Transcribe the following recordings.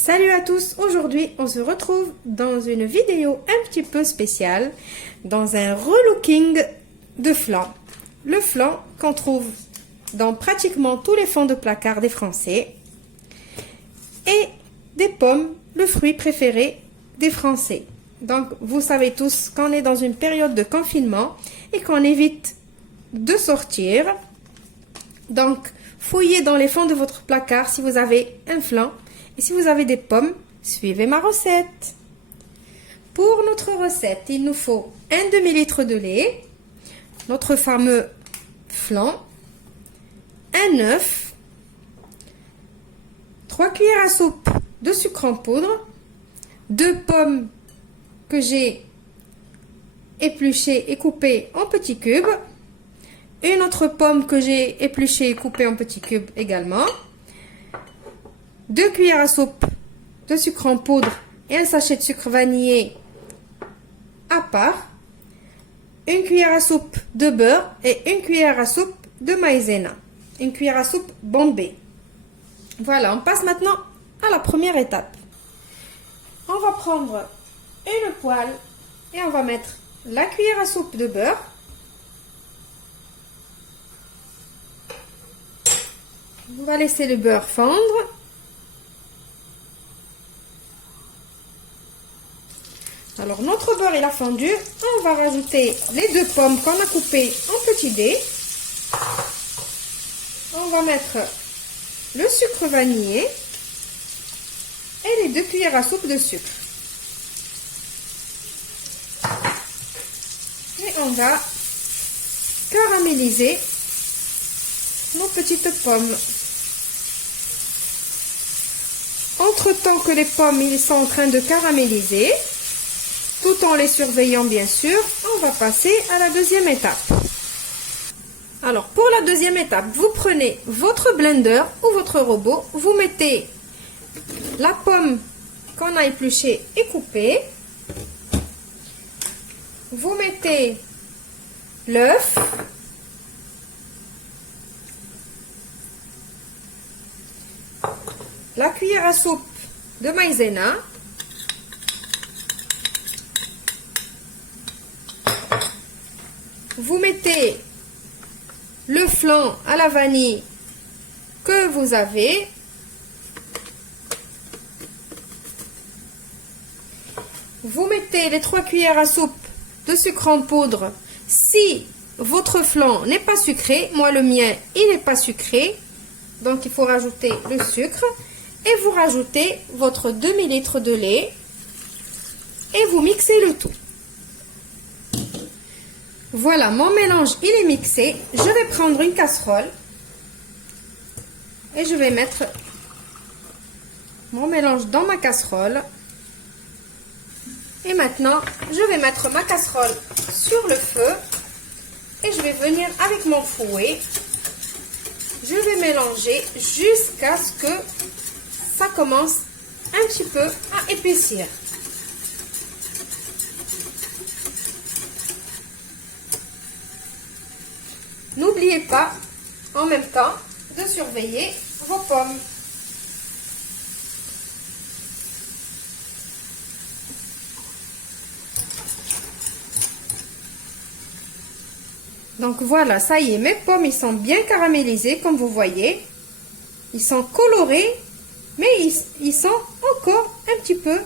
Salut à tous, aujourd'hui on se retrouve dans une vidéo un petit peu spéciale, dans un relooking de flan. Le flan qu'on trouve dans pratiquement tous les fonds de placard des Français et des pommes, le fruit préféré des Français. Donc vous savez tous qu'on est dans une période de confinement et qu'on évite de sortir. Donc fouillez dans les fonds de votre placard si vous avez un flan. Et si vous avez des pommes, suivez ma recette. Pour notre recette, il nous faut un demi-litre de lait, notre fameux flan, un œuf, 3 cuillères à soupe de sucre en poudre, 2 pommes que j'ai épluchées et coupées en petits cubes, une autre pomme que j'ai épluchée et coupée en petits cubes également, 2 cuillères à soupe de sucre en poudre et un sachet de sucre vanillé à part, 1 cuillère à soupe de beurre et 1 cuillère à soupe de maïzena, 1 cuillère à soupe bombée. Voilà, on passe maintenant à la première étape. On va prendre une poêle et on va mettre la cuillère à soupe de beurre, on va laisser le beurre fondre. Alors notre beurre il a fondu, on va rajouter les 2 pommes qu'on a coupées en petits dés. On va mettre le sucre vanillé et les 2 cuillères à soupe de sucre. Et on va caraméliser nos petites pommes. Entre-temps que les pommes ils sont en train de caraméliser, tout en les surveillant bien sûr, on va passer à la deuxième étape. Alors pour la deuxième étape, vous prenez votre blender ou votre robot, vous mettez la pomme qu'on a épluchée et coupée, vous mettez l'œuf, la cuillère à soupe de maïzena, vous mettez le flan à la vanille que vous avez, vous mettez les 3 cuillères à soupe de sucre en poudre si votre flan n'est pas sucré. Moi le mien il n'est pas sucré, donc il faut rajouter le sucre et vous rajoutez votre demi-litre de lait et vous mixez le tout. Voilà, mon mélange il est mixé. Je vais prendre une casserole et je vais mettre mon mélange dans ma casserole. Et maintenant, je vais mettre ma casserole sur le feu et je vais venir avec mon fouet. Je vais mélanger jusqu'à ce que ça commence un petit peu à épaissir. N'oubliez pas, en même temps, de surveiller vos pommes. Donc voilà, ça y est, mes pommes, ils sont bien caramélisées, comme vous voyez. Ils sont colorés, mais ils sont encore un petit peu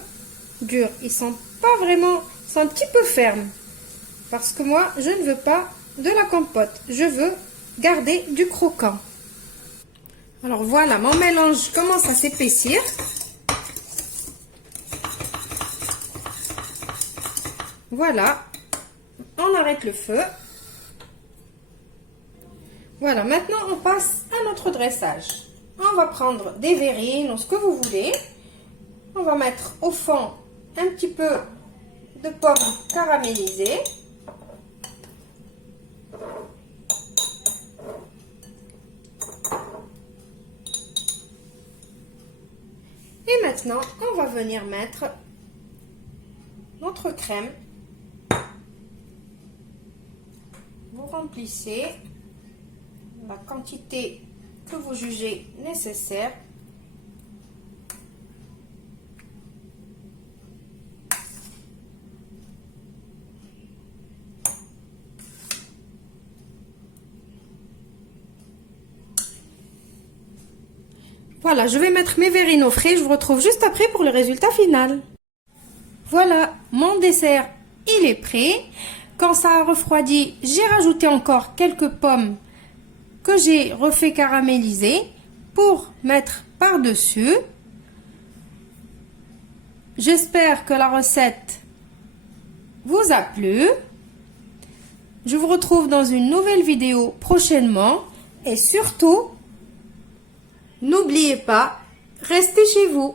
durs. Ils sont pas vraiment, ils sont un petit peu fermes. Parce que moi, je ne veux pas de la compote, je veux garder du croquant. Alors voilà, mon mélange commence à s'épaissir. Voilà, on arrête le feu. Voilà, maintenant on passe à notre dressage. On va prendre des verrines ou ce que vous voulez. On va mettre au fond un petit peu de pommes caramélisées. Et maintenant, on va venir mettre notre crème. Vous remplissez la quantité que vous jugez nécessaire. Voilà, je vais mettre mes verrines au frais. Je vous retrouve juste après pour le résultat final. Voilà, mon dessert, il est prêt. Quand ça a refroidi, j'ai rajouté encore quelques pommes que j'ai refait caraméliser pour mettre par-dessus. J'espère que la recette vous a plu. Je vous retrouve dans une nouvelle vidéo prochainement. Et surtout, n'oubliez pas, restez chez vous.